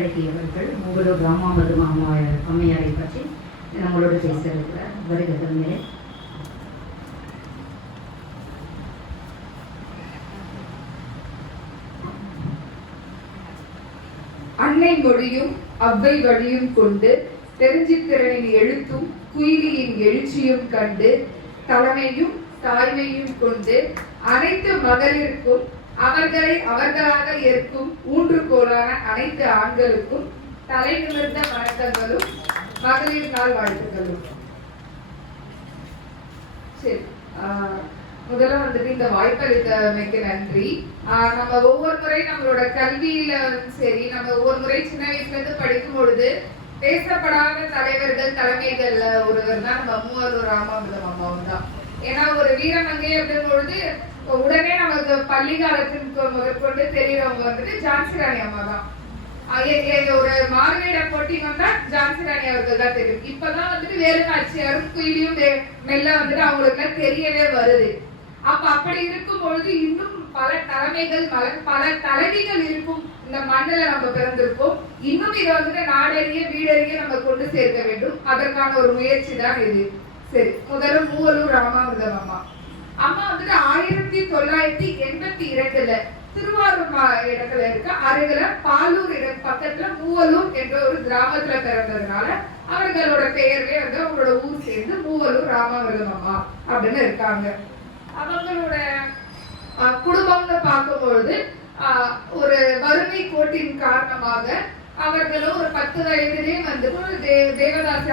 அழகியவர்கள் மூவலூர் ராமாமது அம்மையாரை பற்றி நம்மளோடு பேச இருக்கிறார். வருகிறே. அன்னை மொழியும் அவ்வை வழியும் கொண்டு தெரிஞ்சித்திறனின் எழுத்தும் குயிலியின் எழுச்சியும் கண்டு தலைமையும் தாய்மையும் கொண்டு அனைத்து மகளிருக்கும் அவர்களை அவர்களாக ஏற்கும் ஊன்றுகோலான அனைத்து ஆண்களுக்கும் தலை நிமிர்ந்த வணக்கங்களும் மகளிர் நாள் வாழ்த்துக்களும். சரி, முதல்ல வந்துட்டு இந்த வாய்ப்பளித்தமைக்கு நன்றி. நம்ம ஒவ்வொரு முறை நம்மளோட கல்வியில சரி, நம்ம ஒவ்வொரு முறை சின்ன வயசுல இருந்து படிக்கும் பொழுது பேசப்படாத தலைவர்கள் தலைமைகள்ல ஒருவர் தான் நம்ம மூவலூர் ராமாமிர்தம் அம்மாவும் தான். ஏன்னா ஒரு வீரமங்கை அப்படின் பொழுது உடனே நமக்கு பள்ளி காலத்திற்கு முதற்கொண்டு தெரியறவங்க வந்துட்டு ஜான்சி ராணி அம்மா தான். ஒரு மாறுவேட போட்டி வந்தா ஜான்சி ராணி அவர்கள் தான் தெரியும். இப்பதான் வந்துட்டு வேலு நாச்சியாரும் குயிலியும் மெல்ல வந்துட்டு அவங்களுக்கு தெரியவே வருது. அப்ப அப்படி இருக்கும் பொழுது இன்னும் பல தலைமைகள் பல தலைவிகள் இருக்கும் இந்த மண்ணில நம்ம பிறந்திருக்கோம். இன்னும் இதை வந்துட்டு நாடறிய வீடறிய நம்ம கொண்டு சேர்க்க வேண்டும். அதற்கான ஒரு முயற்சி தான் இது. சரி, முதல்ல மூவலூர் ராமாமிர்தம் அம்மா வந்துட்டு 1982 திருவாரூர் இடத்துல இருக்க அருகில பாலூர் பக்கத்துல மூவலூர் என்ற ஒரு கிராமத்துல பிறந்ததுனால அவர்களோட பெயர்வே வந்து அவங்களோட ஊர் சேர்ந்து மூவலூர் ராமாமிர்தம் அம்மா அப்படின்னு இருக்காங்க. அவங்களோட குடும்பம்னு பார்க்கும்பொழுது ஒரு வறுமை கோட்டின் காரணமாக அவர்களும் ஒரு 10 வயதிலே வந்து தேவதாசி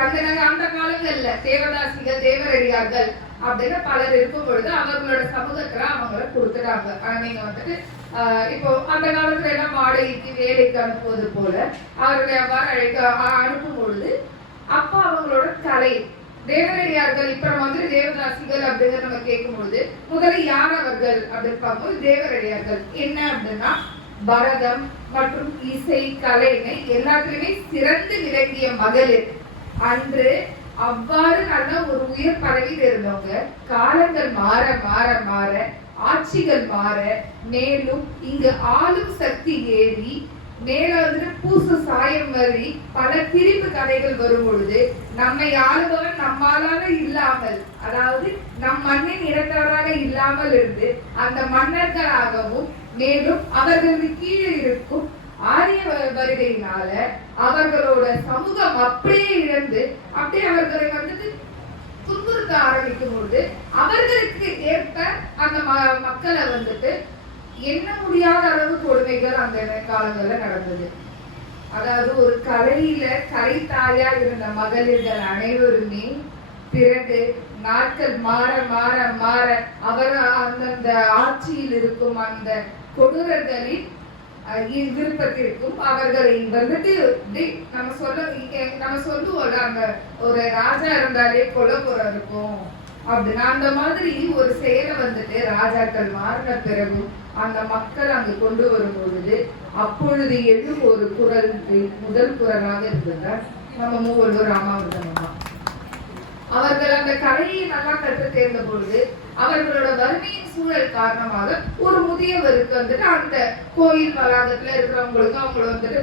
அந்த காலங்கள்ல தேவதாசிகள் தேவரடியார்கள் அப்படின்னு பலர் இருக்கும் பொழுது அவர்களோட சமூகத்துல அவங்கள கொடுத்துட்டாங்க. நீங்க வந்துட்டு இப்போ அந்த காலத்துல எல்லாம் வாடகைக்கு வேலைக்கு அனுப்புவது போல அவர்களை அவ்வாறு அனுப்பும் பொழுது அப்ப அவங்களோட கலை தேவரடியார்கள் இப்ப நம்ம வந்து தேவதாசிகள் அப்படிங்கிற நம்ம கேட்கும் பொழுது முதல்ல யார் அவர்கள் அப்படின்னு பார்க்கும்போது தேவரடியார்கள் என்ன அப்படின்னா பரதம் மற்றும் இசை கலைனை எல்லாத்துலயுமே சிறந்து விளங்கிய மகளிர். அன்று அவ்வாறு நல்ல ஒரு உயர் பதவியில் இருந்தவங்க காலங்கள் மாற மாற மாற ஆட்சிகள் மாற மேலும் இங்கு ஆளும் சக்தி ஏறி மேல வந்து பூசு சாயம் வரி பல திரிப்பு கதைகள் வரும் பொழுது நம்மை ஆளுபவன் நம்மாலாக இல்லாமல், அதாவது நம் மண்ணின் இனத்தவராக இல்லாமல் இருந்து அந்த மன்னர்களாகவும் மேலும் அவர்களுக்கு கீழே இருக்கும் ஆரிய வருகையினால அவர்களோட சமூகம் அப்படியே இழந்து அப்படியே அவர்களை வந்துட்டு துன்புறுத்த ஆரம்பிக்கும் பொழுது அவர்களுக்கு ஏற்ப அந்த மக்களை வந்துட்டு என்ன முடியாத அளவு கொடுமைகள் அந்த காலங்கள்ல நடந்தது. அதாவது ஒரு கலையில கலைத்தாயா இருந்த மகளிர்கள் அனைவருமே பிறகு நாட்கள் மாற மாற மாற அவர் அந்தந்த ஆட்சியில் இருக்கும் அந்த கொடூரர்களின் விருப்பத்திற்கும் அவர்களை வந்துட்டு நம்ம சொல்லுவோம்ல, அங்க ஒரு ராஜா இருந்தாலே கொலைப்புறம் இருக்கும் அப்படின்னா அந்த மாதிரி ஒரு செயலை வந்துட்டு ராஜாக்கள் மாறின பிறகு அந்த மக்கள் அங்கு கொண்டு வரும் பொழுது அப்பொழுது எழும் ஒரு குரல் முதல் குரலாக இருந்ததால் நம்ம மூவலூர் ராமாமிர்தம் அம்மா. அவர்கள் அந்த கலையை நல்லா கற்று தேர்ந்த பொழுது அவர்களோட வறுமையின் சூழல் காரணமாக ஒரு முதியவருக்கு வந்துட்டு அந்த கோயில் வளாகத்துல இருக்கிறவங்களுக்கு அவங்கள வந்துட்டு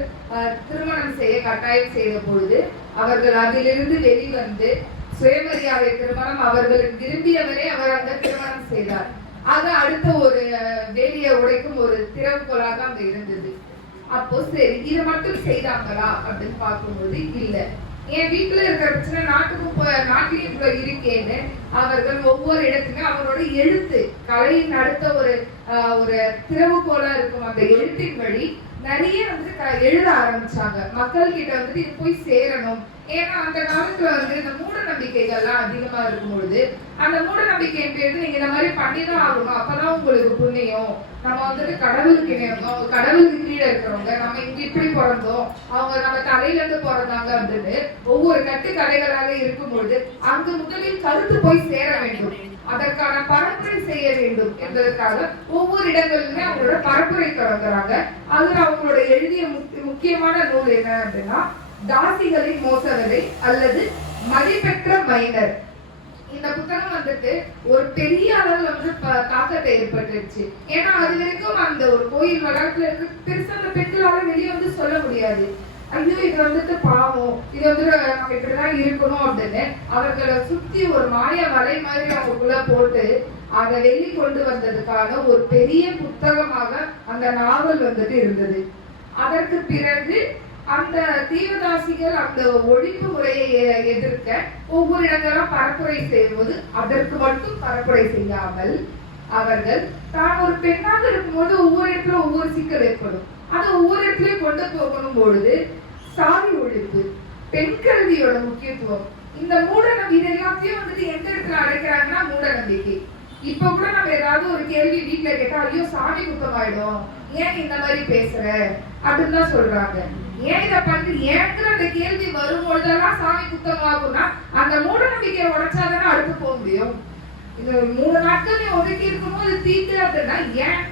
திருமணம் செய்ய கட்டாயம் செய்த பொழுது அவர்கள் அதிலிருந்து வெளிவந்து சுயமரியாதை திருமணம் அவர்களுக்கு விரும்பியவரே அவர் அந்த திருமணம் செய்தார். அது அடுத்த ஒரு வேலியை உடைக்கும் ஒரு திறவுகோலாக அங்க இருந்தது. அப்போ சரி, இதை மட்டும் செய்தாங்களா அப்படின்னு பார்க்கும்போது இல்ல. என் வீட்டுல இருக்கிற பிரச்சனை நாட்டிலேயும் இருக்கேன்னு அவர்கள் ஒவ்வொரு இடத்துலயும் அவரோட எழுத்து கலையின் அடுத்த ஒரு திறவுகோலா இருக்கும் அந்த எழுத்தின் வழி நிறைய வந்துட்டு எழுத ஆரம்பிச்சாங்க. மக்கள் கிட்ட வந்துட்டு இது போய் சேரணும். ஏன்னா அந்த காலத்துல வந்து இந்த மூட நம்பிக்கைகள்லாம் அதிகமா இருக்கும் பொழுது அந்த மூட நம்பிக்கை பேரு நீங்க இந்த மாதிரி பண்ணிதான் ஆகணும், அப்பதான் உங்களுக்கு புண்ணியம், நம்ம வந்துட்டு கடவுளுக்கு இணையணும், கடவுளுக்கு கீழே இருக்கிறவங்க நம்ம இங்க இப்படி பிறந்தோம், அவங்க நம்ம தலையில இருந்து பிறந்தாங்க அப்படின்னு ஒவ்வொரு கட்டு கதைகளாக இருக்கும் பொழுது அங்கு முதலில் கருத்து போய் சேர வேண்டும், அதற்கான பரப்புரை செய்ய வேண்டும் என்பதற்காக ஒவ்வொரு இடங்களிலுமே அவங்களோட பரப்புரை தொடங்குறாங்க. அதுல அவங்களோட எழுதிய முக்கியமான நூல் என்ன அப்படின்னா தாசிகளின் மோசவரை அல்லது மதிப்பெற்ற மைனர். இந்த புத்தகம் வந்துட்டு ஒரு பெரிய அளவுல வந்து தாக்கத்தை ஏற்பட்டுருச்சு. ஏன்னா அது வரைக்கும் அந்த ஒரு கோயில் வளாகத்துல இருக்கு பெருசா அந்த பெண்களால வெளியே வந்து சொல்ல முடியாது. ஐயோ இது வந்துட்டு பாவம், இது வந்துட்டு நம்ம இப்படிதான் இருக்கணும் அப்படின்னு அவர்களை சுத்தி ஒரு மாய வலை மாதிரி அவங்களுக்குள்ள போட்டு அதை வெளிக்கொண்டு வந்ததுக்கான ஒரு பெரிய புத்தகமாக அந்த நாவல் வந்துட்டு இருந்தது. அதற்கு பிறகு அந்த தீவதாசிகள் அந்த ஒழிப்பு முறையை எதிர்க்க ஒவ்வொரு இடங்களும் பரப்புரை செய்வது, அதற்கு மட்டும் பரப்புரை செய்யாமல் அவர்கள் தான் ஒரு பெண்ணாக இருக்கும்போது ஒவ்வொரு இடத்துல ஒவ்வொரு சிக்கல் ஏற்படும், அதை ஒவ்வொரு இடத்துலயும் கொண்டு போகணும் பொழுது சாதி ஒழிப்பு, பெண் கல்வியோட முக்கியத்துவம், இந்த மூட நம்பிக்கை இது எல்லாத்தையும் வந்துட்டு எந்த இடத்துல அடைக்கிறாங்கன்னா மூட நம்பிக்கை. இப்ப கூட நம்ம ஏதாவது ஒரு கேள்வி வீட்டுல கேட்டா ஐயோ சாமி குத்தமாயிடும், ஏன் இந்த மாதிரி பேசுற அப்படின்னு தான் சொல்றாங்க. ஏன் இதை பண்ணி ஏங்கிற அந்த கேள்வி வரும்பொழுதெல்லாம் சாமி குத்தமாகும்னா அந்த மூட நம்பிக்கையை உடைச்சாதானே அடுத்து போக முடியும். இந்த 3 நாட்கள் நீ ஒதுக்கி இருக்கும்போது தீட்டு அப்படின்னா ஏன்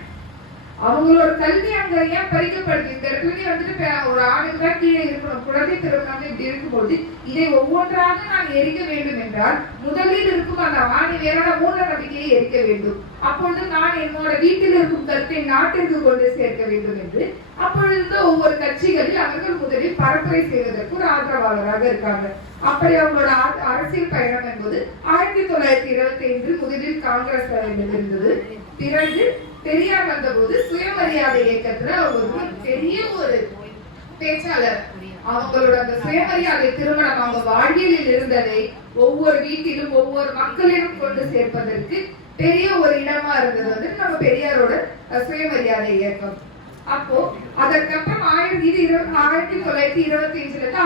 அவங்களோட கல்வி அங்க ஏன் பறிக்கப்படுது? இந்த இடத்துல வந்துட்டு ஒரு ஆணுக்கு தான் கீழே இருக்கணும், குழந்தை திருமணம் இப்படி இருக்கும்போது இதை ஒவ்வொன்றாக நான் எரிக்க வேண்டும் என்றால் முதலில் இருக்கும் அந்த ஆணி வேறான மூட நம்பிக்கையை எரிக்க வேண்டும். அப்பொழுது நான் என்னோட வீட்டில் இருக்கும் கருத்தை நாட்டிற்கு கொண்டு சேர்க்க வேண்டும் என்று அப்பொழுது ஒவ்வொரு கட்சிகளில் அவர்கள் முதலில் பரப்புரை செய்வதற்கு ஒரு ஆதரவாளராக இருக்காங்க. அப்படி அவங்களோட அரசியல் பயணம் என்பது 1925 முதலில் காங்கிரஸ் இருந்தது. பிறகு பெரியார் வந்தபோது சுயமரியாதை இயக்கத்துல அவங்க பெரிய ஒரு பேச்சாளர். அவங்களோட அந்த சுயமரியாதை திருமணம் அவங்க வாழ்வியலில் இருந்ததை ஒவ்வொரு வீட்டிலும் ஒவ்வொரு மக்களிடம் கொண்டு சேர்ப்பதற்கு பெரிய ஒரு இடமா இருந்தது வந்து நம்ம பெரியாரோட சுயமரியாதை இயக்கம். அப்போ அதற்கப்புறம் 1925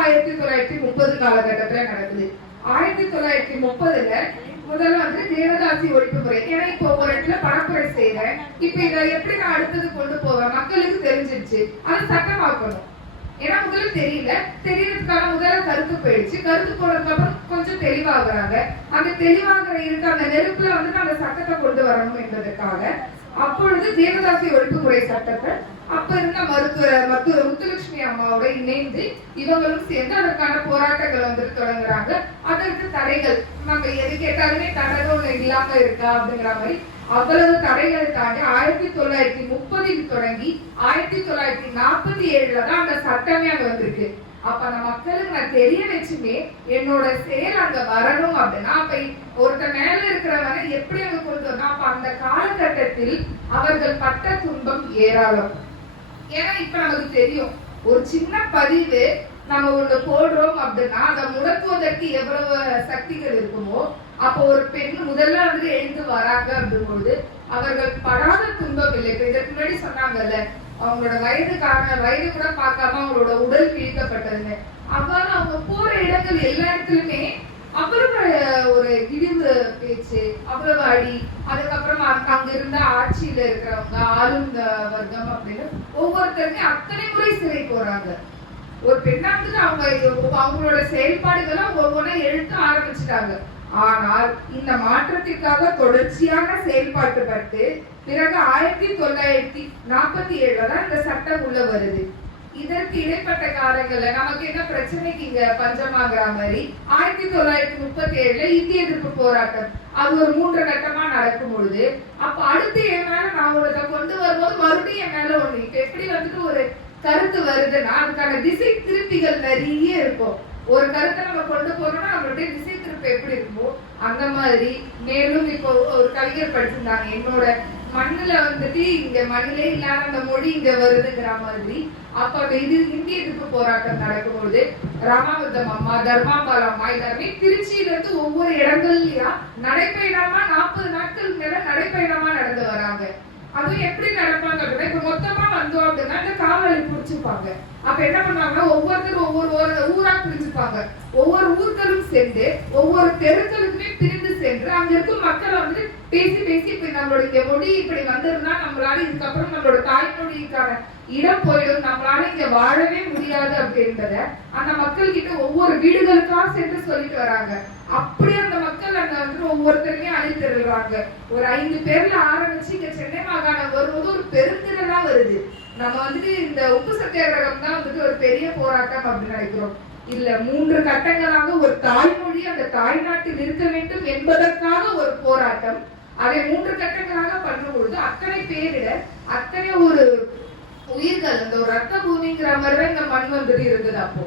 1930 காலகட்டத்துல நடக்குது. 1930ல முதல்ல வந்து தேவதாசி ஒழிப்பு முறை. ஏன்னா இப்போ ஒரு இடத்துல பரப்புரை செய்யறேன், இப்ப இதை எப்படி நான் அடுத்தது கொண்டு போவேன், மக்களுக்கு தெரிஞ்சிருச்சு, அதை சட்டமாக்கணும். ஏன்னா முதல்ல தெரியறதுக்கான முதல்ல கருத்து போயிடுச்சு, கருத்து போனதுக்கு அப்புறம் கொஞ்சம் தெளிவாகிறாங்க. அந்த தெளிவாகிற இருக்க அந்த நெருப்புல வந்து அந்த சட்டத்தை கொண்டு வரணும் என்பதற்காக அப்பொழுது தேவதாசி ஒழிப்பு முறை சட்டத்தை அப்ப இருந்த மருத்துவர் முத்துலட்சுமி அம்மாவோட இணைந்து இவங்களும் சேர்ந்து அதற்கான போராட்டங்களை வந்துட்டு தொடங்குறாங்க. அதற்கு தடைகள் நம்ம எது கேட்டாலுமே தடைகள் ஒண்ணு இல்லாம இருக்கா அப்படிங்கிற மாதிரி அவ்வளவு தடைகளை தாண்டி 1930 தொடங்கி 1947 தான் அந்த சட்டமே அங்க வந்திருக்கு. அப்ப அந்த மக்களுக்கு நான் தெரிய வச்சுமே என்னோட செயல் அங்க வரணும் அப்படின்னா அப்ப ஒருத்த மேல இருக்கிறவனை எப்படி அங்க கொண்டு வரணும். அப்ப அந்த காலகட்டத்தில் அவர்கள் பட்ட துன்பம் ஏராளம். ஏன்னா இப்ப நமக்கு தெரியும் ஒரு சின்ன பதிவு நம்ம ஒண்ணு போடுறோம் அப்படின்னா அதை முடக்குவதற்கு எவ்வளவு சக்திகள் இருக்குமோ அப்போ ஒரு பெண் முதல்ல வந்து எழுந்து வராங்க அப்படிங்கும்போது அவர்கள் படாத துன்பம் இல்லை. இப்ப இதற்கு முன்னாடி சொன்னாங்கல்ல அவங்களோட வயது கூட பார்க்காம அவங்களோட உடல் கிழிக்கப்பட்டதுன்னு. அவ்வாறு அவங்க போற இடங்கள் எல்லா இடத்துலயுமே அவ்வளவு ஒரு இழிவு பேச்சு, அவ்வளவு அடி, அதுக்கப்புறம் அங்க இருந்த ஆட்சியில இருக்கிறவங்க ஆளும் வர்க்கம் அப்படின்னு ஒவ்வொருத்தருமே அத்தனை முறை சிறை போறாங்க. ஒரு பெண்ணாக்கு அவங்களோட செயல்பாடுகளை ஒவ்வொன்றா எழுத்த ஆரம்பிச்சுட்டாங்க. ஆனால் இந்த மாற்றத்திற்காக தொடர்ச்சியான செயல்பாட்டு பட்டு பிறகு 1947 தான் இந்த சட்டம் உள்ள வருது. இதற்கு இடைப்பட்ட காலங்கள்ல நமக்கு என்ன பிரச்சனைக்கு இங்க பஞ்சமாகிற மாதிரி 1937 இந்திய எதிர்ப்பு போராட்டம் அது ஒரு 3 கட்டமா நடக்கும் பொழுது அப்ப அடுத்து என் மேல நான் உனதை கொண்டு வரும்போது மறுபடியும் என் மேல ஒண்ணு இப்ப எப்படி வந்துட்டு ஒரு கருத்து வருதுன்னா அதுக்கான திசை திருப்பிகள் நிறைய இருக்கும். ஒரு கருத்தை நம்ம கொண்டு போறோம்னா நம்மளுடைய திசை திருப்பி எப்படி இருக்குமோ அந்த மாதிரி மேலும் இப்போ ஒரு கவிஞர் படிச்சிருந்தாங்க என்னோட மண்ணுல வந்துட்டு இங்க மண்ணிலே இல்லாத அந்த மொழி இங்க வருதுங்கிற மாதிரி. அப்ப அந்த இந்திய எதிர்ப்பு போராட்டம் நடக்கும்போது ராமாவதம் அம்மா, தர்மாபால் அம்மா எல்லாருமே திருச்சியில இருந்து ஒவ்வொரு இடங்கள்லயா நடைப்பயணமா 40 நாட்கள் மேல நடைப்பயணமா நடந்து வராங்க. அதுவும் எப்படி நடப்பாங்க அப்படின்னா இப்ப மொத்தமா வந்தோம் அப்படின்னா இந்த காவலை புடிச்சுப்பாங்க. அப்ப என்ன பண்ணுவாங்கன்னா ஒவ்வொருத்தரும் ஒவ்வொரு ஊரா பிரிஞ்சுப்பாங்க. ஒவ்வொரு ஊர்களும் சென்று ஒவ்வொரு தெருக்களுக்குமே பிரிந்து சென்று அங்க இருக்கும் மக்களை வந்து பேசி இப்ப நம்மளுடைய மொழி இப்படி வந்திருந்தா நம்மளால இதுக்கப்புறம் நம்மளோட தாய்மொழிக்கான இடம் போயிடும், நம்மளால இங்க வாழவே முடியாது அப்படின்றத அந்த மக்கள் கிட்ட ஒவ்வொரு வீடுகளுக்கா சென்று சொல்லிட்டு வராங்க. அப்படி அந்த மக்கள் அங்க வந்து ஒவ்வொருத்தருமே அழித்திருறாங்க. ஒரு 5 பேர்ல ஆரம்பிச்சு இங்க சென்னை மாகாணம் வரும்போது ஒரு பெருந்திரளா வருது. நம்ம வந்துட்டு இந்த உப்பு சத்தியாகிரகம் தான் வந்துட்டு ஒரு பெரிய போராட்டம் அப்படின்னு நினைக்கிறோம். இல்ல 3 கட்டங்களாக ஒரு தாய்மொழி அந்த தாய்நாட்டில் இருக்க வேண்டும் என்பதற்காக ஒரு போராட்டம். அதை 3 கட்டங்களாக பண்ணும்பொழுது அத்தனை பேரிட அத்தனை ஒரு உயிர்கள், இந்த ஒரு ரத்த பூமிங்கிற மாதிரிதான் இந்த மண் வந்துட்டு இருந்தது. அப்போ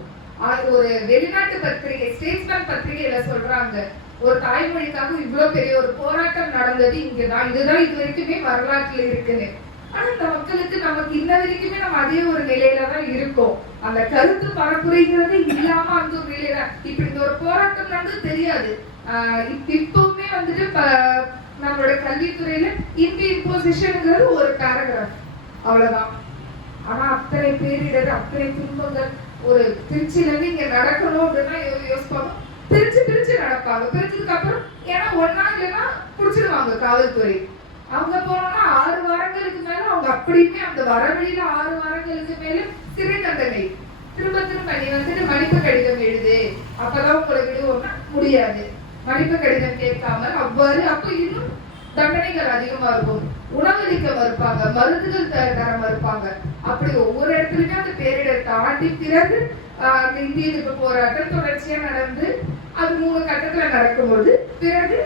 அது ஒரு வெளிநாட்டு பத்திரிகை ஸ்டேட்ஸ்மேன் பத்திரிகையில சொல்றாங்க, ஒரு தாய்மொழிக்காக இவ்வளவு பெரிய ஒரு போராட்டம் நடந்தது இங்கதான், இதுதான் இது வரைக்குமே வரலாற்றுல இருக்குன்னு. ஆனா இந்த மக்களுக்கு நமக்கு இன்ன வரைக்குமே நம்ம அதே ஒரு நிலையில தான் இருக்கோம். அந்த கருத்து பரப்புரைங்கிறது இல்லாம அந்த ஒரு நிலையில இப்ப இந்த ஒரு போராட்டம் நடந்து தெரியாது. இப்பவுமே வந்துட்டு நம்மளோட கல்வித்துறையில இந்த இம்போசிஷன்ங்கிறது ஒரு பேராகிராஃப், அவ்வளவுதான். ஆனா அத்தனை பேரிடர், அத்தனை துன்பங்கள் ஒரு திருச்சியில இருந்து இங்க நடக்கணும் அப்படின்னா யோசிப்பாங்க, பிரிச்சு நடப்பாங்க. பிரிச்சதுக்கு அப்புறம் ஏன்னா ஒன்னா இல்லைன்னா புடிச்சிடுவாங்க காவல்துறை. அவங்க போனோம்னா 6 வாரங்களுக்கு மேல அவங்க அப்படியுமே அந்த வரவழியில 6 வாரங்களுக்கு மேல சிறை தண்டனை. திரும்ப நீ வந்துட்டு மன்னிப்பு கடிதம் எழுது, அப்பதான் உங்களை விடுவோம்னா முடியாது. மன்னிப்பு கடிதம் கேட்காமல் அவ்வாறு அப்ப இன்னும் தண்டனைகள் அதிகமா இருக்கும். உணவளிக்க மறுப்பாங்க, மருந்துகள் தர மறுப்பாங்க. அப்படி ஒவ்வொரு இடத்துலயுமே அந்த பேரிடர் தாண்டி பிறகு அந்த இந்திய எதிர்ப்பு போராட்டம் தொடர்ச்சியா நடந்து அது 3 கட்டத்துல நடக்கும்போது பிறகு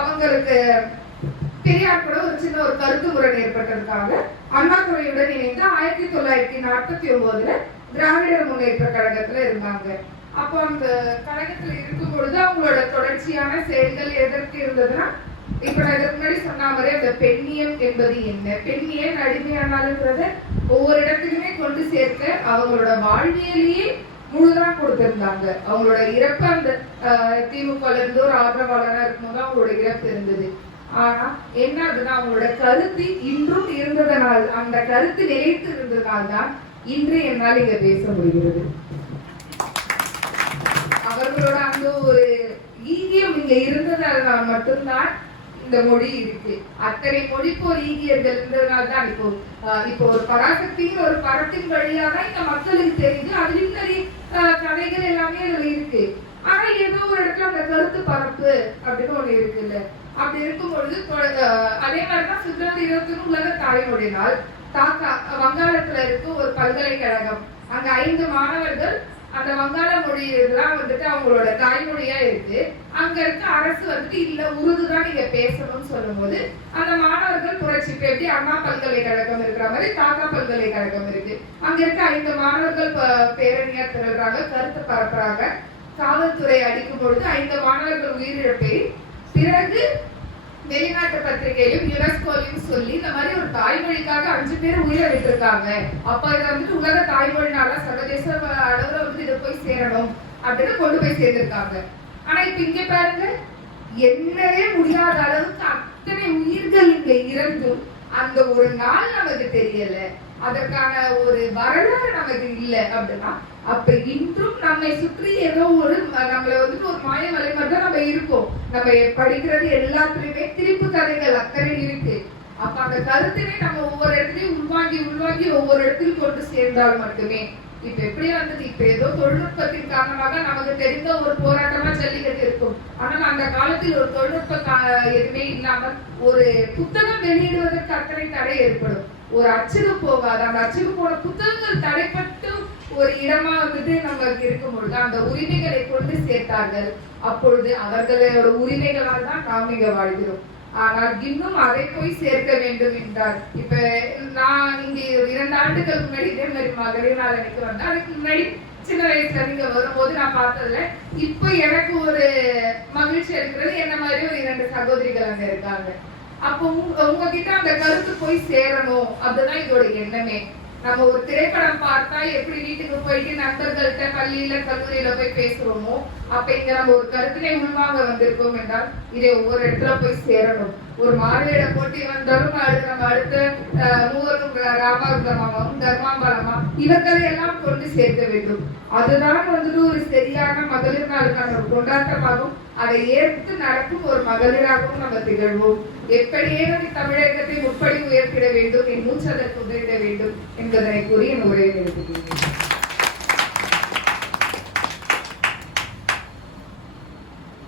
அவங்களுக்கு பெரியார் கூட ஒரு சின்ன ஒரு கருத்து முரண் ஏற்பட்டதுக்காக அண்ணாதுரையுடன் இணைந்து 1949 திராவிடர் முன்னேற்ற கழகத்துல இருந்தாங்க. அப்போ அந்த கழகத்துல இருக்கும் பொழுது அவங்களோட தொடர்ச்சியான செயல்கள் எதற்கு இருந்ததுன்னா, இப்ப நான் இதற்கு முன்னாடி சொன்ன மாதிரி அந்த பெண்ணியம் என்பது என்ன, பெண்ணியம் அடிமையானாலுங்கிறத ஒவ்வொரு இடத்துக்குமே கொண்டு சேர்க்க அவங்களோட வாழ்வியலையே முழுதான் கொடுத்திருந்தாங்க. அவங்களோட இறப்பு அந்த திமுக இருந்து ஒரு ஆதரவாளராக இருக்கும்போது அவங்களோட இறப்பு இருந்தது. ஆனா என்ன அதுதான் அவங்களோட கருத்து இன்றும் இருந்ததனால், அந்த கருத்து நிலைத்து இருந்ததனால்தான் இன்று என்னால் இங்க பேச முடிகிறது. அவர்களோட அந்த ஒரு ஈகியம் இங்க இருந்ததால் மட்டும்தான் இந்த மொழி இருக்கு. அத்தனை மொழிக்கு ஒரு ஈகியர்கள் இருந்ததுனால்தான் இப்போ ஒரு பராசக்திங்கிற ஒரு படத்தின் வழியா தான் இந்த மக்களுக்கு தெரியுது. அதுலயும் நிறைய கதைகள் எல்லாமே அதுல இருக்கு. ஆனா ஏதோ ஒரு இடத்துல அந்த கருத்து பரப்பு அப்படின்னு ஒண்ணு இருக்குல்ல. அப்படி இருக்கும் பொழுது அதே மாதிரிதான் சுதந்திர உலக தாய்மொழி நாள். வங்காளத்துல இருக்கு ஒரு பல்கலைக்கழகம். அங்க 5 மாணவர்கள் அந்த வங்காள மொழி இதெல்லாம் வந்துட்டு அவங்களோட தாய்மொழியா இருக்கு. அங்க இருக்க அரசு வந்துட்டு இல்ல உருதுதான் நீங்க பேசணும்னு சொல்லும் போது அந்த மாணவர்கள் புரட்சி எப்படி அண்ணா பல்கலைக்கழகம் இருக்கிற மாதிரி தாக்கா பல்கலைக்கழகம் இருக்கு. அங்க இருக்க 5 மாணவர்கள் பேரணியா திரள்றாங்க, கருத்து பரப்புறாங்க. காவல்துறை அடிக்கும் பொழுது 5 மாணவர்கள் உயிரிழப்பை பிறகு வெளிநாட்டு பத்திரிகையிலும் யுனெஸ்கோலையும் சொல்லி இந்த மாதிரி ஒரு தாய்மொழிக்காக 5 பேர் உயிரை விட்டுருக்காங்க. அப்ப இதை வந்துட்டு உலக தாய்மொழினால சர்வதேச அளவுல வந்து இதை போய் சேரணும் அப்படின்னு கொண்டு போய் சேர்ந்திருக்காங்க. ஆனா இப்ப இங்க பாருங்க, என்னவே முடியாத அளவுக்கு அத்தனை உயிர்கள் இங்க இருந்தும் அந்த ஒரு நாள் நமக்கு தெரியல, அதற்கான ஒரு வரலாறு நமக்கு இல்லை அப்படின்னா, அப்ப இன்றும் நம்மை சுற்றி ஏதோ ஒரு நம்மள வந்துட்டு ஒரு மாய மலை மாதிரி தான் நம்ம இருக்கோம். நம்ம படிக்கிறது எல்லாத்துலயுமே திருப்பு கதைகள் அத்தனை இருக்கு. அப்ப அந்த கருத்தினை நம்ம ஒவ்வொரு இடத்துலயும் உள்வாங்கி ஒவ்வொரு இடத்துலயும் கொண்டு சேர்ந்தால் மட்டுமே. இப்ப எப்படி வந்தது, இப்ப ஏதோ தொழில்நுட்பத்தின் காரணமாக நமக்கு தெரிந்த ஒரு போராட்டமா ஜல்லிக்கட்டு இருக்கும். ஆனால் அந்த காலத்தில் ஒரு தொழில்நுட்ப எதுவுமே இல்லாமல் ஒரு புத்தகம் வெளியிடுவதற்கு அத்தனை தடை ஏற்படும். ஒரு அச்சுக்கு போகாது. அந்த அச்சுக்கு போன புத்தகங்கள் தடைப்பட்டு ஒரு இடமா வந்துட்டு நமக்கு இருக்கும் பொழுது அந்த உரிமைகளை கொண்டு சேர்த்தார்கள். அப்பொழுது அவர்களோட உரிமைகளால் தான் நாம் இங்க வாழ்கிறோம். ஆனால் இன்னும் அதை போய் சேர்க்க வேண்டும் என்றார். இப்ப நான் இங்க 2 ஆண்டுகளுக்கு முன்னாடி இதே மாதிரி மகளிர் நாள் அன்னைக்கு வந்தேன். அதுக்கு முன்னாடி சின்ன வயசுல நீங்க வரும்போது நான் பார்த்ததுல இப்ப எனக்கு ஒரு மகிழ்ச்சி இருக்கிறது, என்ன மாதிரி ஒரு 2 சகோதரிகள் அங்க இருக்காங்க. அப்போ உங்ககிட்ட அந்த கருத்து போய் சேரணும், அதுதான் இதோட எண்ணமே. நம்ம ஒரு திரைப்படம் பார்த்தா எப்படி வீட்டுக்கு போயிட்டு நண்பர்கள்ட்ட பள்ளியில கல்லூரியில போய் பேசுறோமோ, அப்ப இங்க நம்ம ஒரு கருத்தினை உள்வாங்க வந்திருக்கோம் என்றால் இதை ஒவ்வொரு இடத்துல போய் சேரணும். ஒரு மாறுவேட போட்டி வந்தாலும் நம்ம அடுத்த மூவரும் ராமாவதமாவும் தர்மாம்பலமா இவர்களை எல்லாம் கொண்டு சேர்க்க வேண்டும். அதுதான் வந்துட்டு ஒரு சரியான மகளிர் நாளுக்கான ஒரு கொண்டாட்டமாகும். அதை ஏற்று நடக்கும் ஒரு மகளிராகவும் நம்ம திகழ்வோம். எப்படியே தமிழகத்தை முற்படி உயர்த்திட வேண்டும், என் மூச்சு அதற்கு உதவிட வேண்டும் என்பதனை கூறி என் உரையை நிறுத்துகிறேன்.